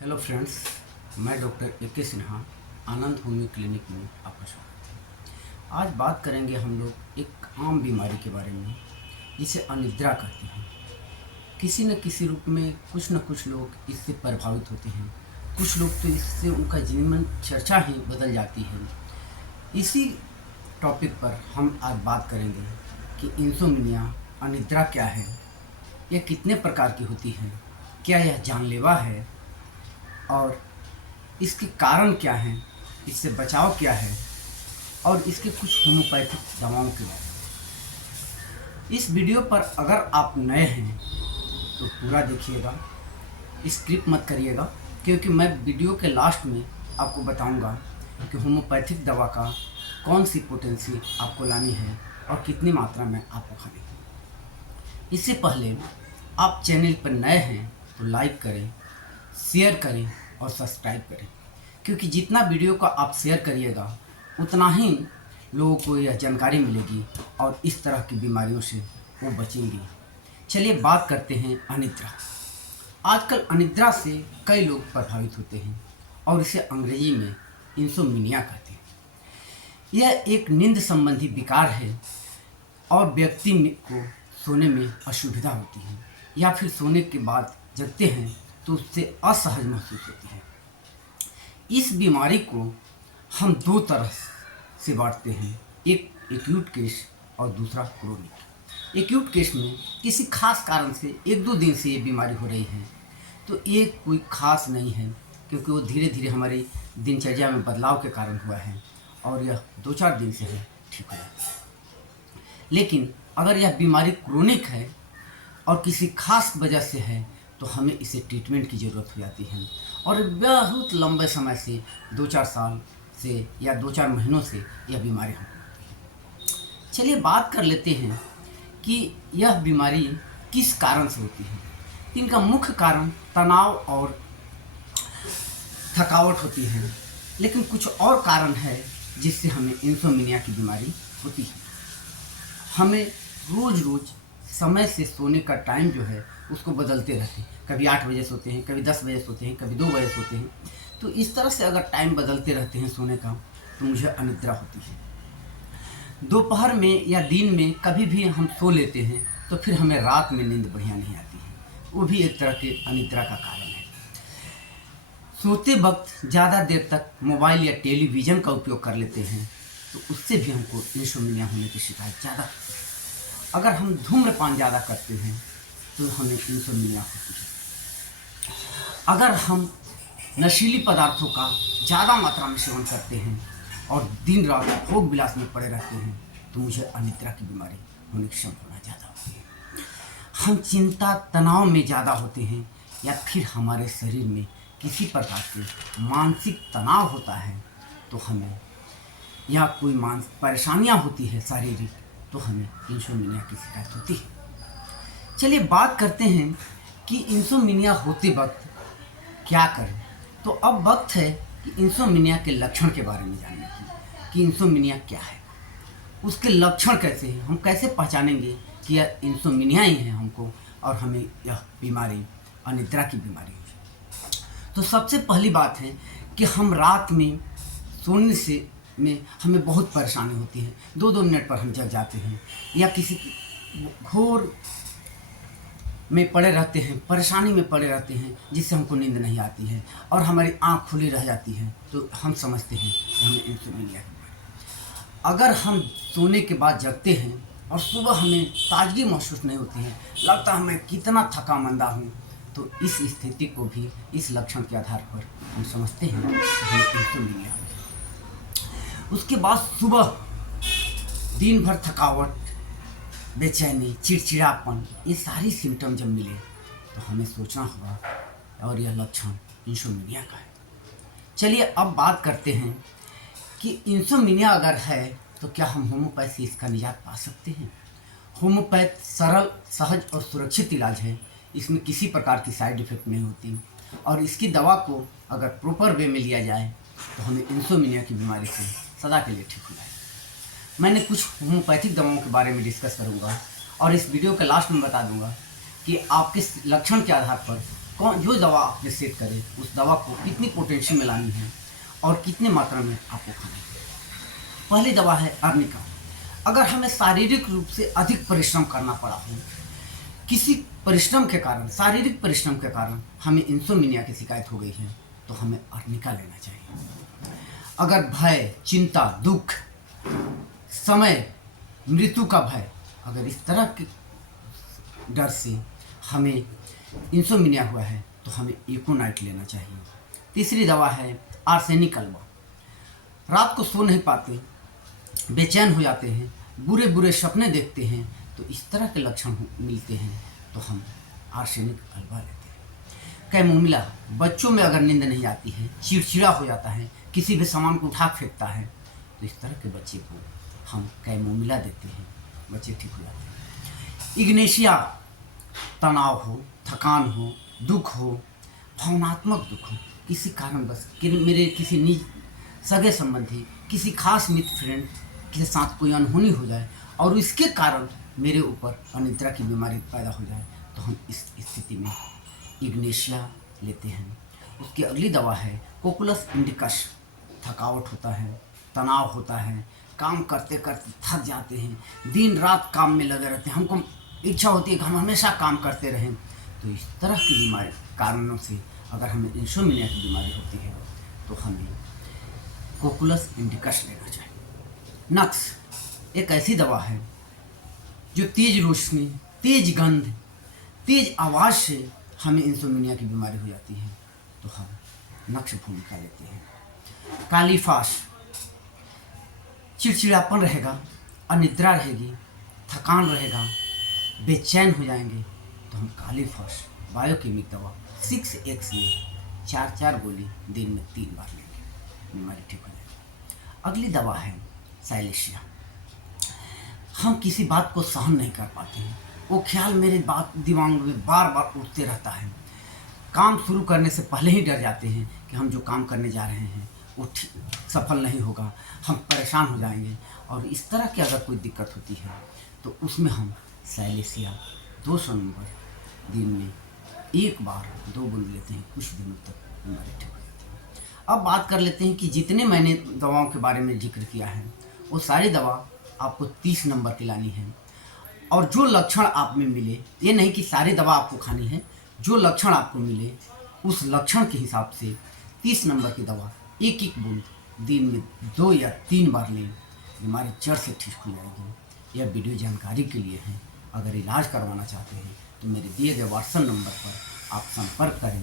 Hello friends, मैं doctor A के सिन्हा आनंद homeo clinic में आपका स्वागत है। आज बात करेंगे हम लोग एक आम बीमारी के बारे में जिसे अनिद्रा कहते हैं। किसी न किसी रूप में कुछ न कुछ लोग इससे प्रभावित होते हैं, कुछ लोग तो इससे उनका जीवन चर्चा ही बदल जाती है। इसी टॉपिक पर हम आज बात करेंगे कि इंसोम्निया अनिद्रा क्या है, यह कितने प्रकार की होती है, क्या यह जानलेवा है और इसके कारण क्या हैं, इससे बचाव क्या है और इसके कुछ होम्योपैथिक दवाओं के बारे में। इस वीडियो पर अगर आप नए हैं तो पूरा देखिएगा, स्किप मत करिएगा, क्योंकि मैं वीडियो के लास्ट में आपको बताऊंगा कि होम्योपैथिक दवा का कौन सी पोटेंसी आपको लानी है और कितनी मात्रा में आपको खानी है। इससे पहले आप चैनल पर नए हैं तो लाइक करें, शेयर करें और सब्सक्राइब करें, क्योंकि जितना वीडियो का आप शेयर करिएगा उतना ही लोगों को यह जानकारी मिलेगी और इस तरह की बीमारियों से वो बचेंगे। चलिए बात करते हैं अनिद्रा। आजकल अनिद्रा से कई लोग प्रभावित होते हैं और इसे अंग्रेजी में इंसोम्निया कहते हैं। यह एक नींद संबंधी विकार है और व्यक्ति को सोने में असुविधा होती है या फिर सोने के बाद जगते हैं तो उससे असहज महसूस होती है। इस बीमारी को हम दो तरह से बांटते हैं, एक एक्यूट केस और दूसरा क्रोनिक। एक्यूट केस में किसी खास कारण से एक दो दिन से ये बीमारी हो रही है तो ये कोई खास नहीं है, क्योंकि वो धीरे धीरे हमारी दिनचर्या में बदलाव के कारण हुआ है और यह 2-4 दिन से है ठीक हो जाती है। लेकिन अगर यह बीमारी क्रोनिक है और किसी खास वजह से है तो हमें इसे ट्रीटमेंट की ज़रूरत हो जाती है और बहुत लंबे समय से 2-4 साल से या 2-4 महीनों से यह बीमारी हमको होती है। चलिए बात कर लेते हैं कि यह बीमारी किस कारण से होती है। इनका मुख्य कारण तनाव और थकावट होती है, लेकिन कुछ और कारण है जिससे हमें इंसोम्निया की बीमारी होती है। हमें रोज़ रोज़ समय से सोने का टाइम जो है उसको बदलते रहते हैं, कभी 8 बजे सोते हैं, कभी 10 बजे सोते हैं, कभी 2 बजे सोते हैं। तो इस तरह से अगर टाइम बदलते रहते हैं सोने का तो मुझे अनिद्रा होती है। दोपहर में या दिन में कभी भी हम सो लेते हैं तो फिर हमें रात में नींद बढ़िया नहीं आती है, वो भी एक तरह के अनिद्रा का कारण है। सोते वक्त ज़्यादा देर तक मोबाइल या टेलीविज़न का उपयोग कर लेते हैं तो उससे भी हमको इंसोम्निया होने की शिकायत ज़्यादा होती है। अगर हम धूम्रपान ज़्यादा करते हैं तो हमें इंसोम्निया होती है। अगर हम नशीली पदार्थों का ज़्यादा मात्रा में सेवन करते हैं और दिन रात भोग विलास में पड़े रहते हैं तो मुझे अनिद्रा की बीमारी होने की संभावना ज़्यादा होती है। हम चिंता तनाव में ज़्यादा होते हैं या फिर हमारे शरीर में किसी प्रकार के मानसिक तनाव होता है तो हमें या कोई परेशानियाँ होती है शारीरिक तो हमें इंसोम्निया की शिकायत होती है। चलिए बात करते हैं कि इंसोम्निया होते वक्त क्या करें। तो अब वक्त है कि इंसोम्निया के लक्षण के बारे में जानने की कि इंसोम्निया क्या है, उसके लक्षण कैसे हैं, हम कैसे पहचानेंगे कि यह इंसोम्निया ही है हमको और हमें यह बीमारी अनिद्रा की बीमारी है। तो सबसे पहली बात है कि हम रात में सोने से में हमें बहुत परेशानी होती है, 2-2 मिनट पर हम जग जाते हैं या किसी घोर में पड़े रहते हैं, परेशानी में पड़े रहते हैं जिससे हमको नींद नहीं आती है और हमारी आँख खुली रह जाती है तो हम समझते हैं कि हमें इंसोम्निया है। अगर हम सोने के बाद जगते हैं और सुबह हमें ताजगी महसूस नहीं होती है, लगता है मैं कितना थका मंदा हूँ, तो इस स्थिति को भी इस लक्षण के आधार पर हम समझते हैं कि हमें इंसोम्निया है। उसके बाद सुबह दिन भर थकावट, बेचैनी, चिड़चिड़ापन, ये सारी सिम्टम जब मिले तो हमें सोचना होगा और यह लक्षण इंसोम्निया का है। चलिए अब बात करते हैं कि इंसोम्निया अगर है तो क्या हम होम्योपैथ से इसका निजात पा सकते हैं। होम्योपैथ सरल, सहज और सुरक्षित इलाज है, इसमें किसी प्रकार की साइड इफ़ेक्ट नहीं होती और इसकी दवा को अगर प्रॉपर वे में लिया जाए तो हमें इंसोम्निया की बीमारी से सदा के लिए ठीक हो जाएगा। मैंने कुछ होम्योपैथिक दवाओं के बारे में डिस्कस करूंगा और इस वीडियो के लास्ट में बता दूंगा कि आपके लक्षण के आधार पर कौन जो दवा आपने सेट करे उस दवा को कितनी पोटेंशियल में लानी है और कितने मात्रा में आपको खाना है। पहली दवा है अर्निका। अगर हमें शारीरिक रूप से अधिक परिश्रम करना पड़ा हो, किसी परिश्रम के कारण, शारीरिक परिश्रम के कारण हमें इंसोमिनिया की शिकायत हो गई है, तो हमें अर्निका लेना चाहिए। अगर भय, चिंता, दुख, समय, मृत्यु का भय, अगर इस तरह के डर से हमें इंसोमिनिया हुआ है तो हमें एकोनाइट लेना चाहिए। तीसरी दवा है आर्सेनिक अल्वा। रात को सो नहीं पाते, बेचैन हो जाते हैं, बुरे बुरे सपने देखते हैं, तो इस तरह के लक्षण मिलते हैं तो हम आर्सेनिक अल्वा लेते हैं। कैमोमिला, बच्चों में अगर नींद नहीं आती है, चिड़चिड़ा हो जाता है, किसी भी सामान को उठा फेंकता है, तो इस तरह के बच्चे को हम कैमोमिला देते हैं, बच्चे ठीक हो जाते हैं। इग्नेशिया, तनाव हो, थकान हो, दुख हो, भावनात्मक दुख हो, किसी कारणवश मेरे किसी निज सगे संबंधी, किसी खास मित्र फ्रेंड के साथ कोई अनहोनी हो जाए और इसके कारण मेरे ऊपर अनिद्रा की बीमारी पैदा हो जाए, तो हम इस स्थिति में इग्नेशिया लेते हैं। उसकी अगली दवा है कोकुलस इंडिकस। थकावट होता है, तनाव होता है, काम करते करते थक जाते हैं, दिन रात काम में लगे रहते हैं, हमको इच्छा होती है कि हम हमेशा काम करते रहें, तो इस तरह की बीमारी कारणों से अगर हमें इंसोमिनिया की बीमारी होती है तो हमें कोकुलस इंडिकस लेना चाहिए। नक्स एक ऐसी दवा है जो तेज रोशनी, तेज गंध, तेज आवाज़ से हमें इंसोमिनिया की बीमारी हो जाती है, तो हम नक्स भूमिका लेते हैं। कालीफास, चिड़चिड़ापन रहेगा, अनिद्रा रहेगी, थकान रहेगा, बेचैन हो जाएंगे, तो हम कालीफास बायोकेमिक दवा 6x में 4 गोली दिन में 3 बार लेंगे, बीमारी ठीक हो जाएगी। अगली दवा है साइलेशिया। हम किसी बात को सहन नहीं कर पाते हैं, वो ख्याल मेरे दिमाग में बार बार उठते रहता है, काम शुरू करने से पहले ही डर जाते हैं कि हम जो काम करने जा रहे हैं वो सफल नहीं होगा, हम परेशान हो जाएंगे, और इस तरह की अगर कोई दिक्कत होती है तो उसमें हम साइलेशिया 200 नंबर दिन में 1 बार 2 बूंद लेते हैं, कुछ दिनों तक बीमारी ठीक हो जाती है। अब बात कर लेते हैं कि जितने मैंने दवाओं के बारे में जिक्र किया है वो सारी दवा आपको 30 नंबर की लानी है, और जो लक्षण आप में मिले, ये नहीं कि सारी दवा आपको खानी है, जो लक्षण आपको मिले उस लक्षण के हिसाब से 30 नंबर की दवा 1 बूंद दिन में 2 या 3 बार लें, बीमारी जड़ से ठीक हो जाएगी। यह वीडियो जानकारी के लिए है। अगर इलाज करवाना चाहते हैं तो मेरे दिए गए व्हाट्सएप नंबर पर आप संपर्क करें।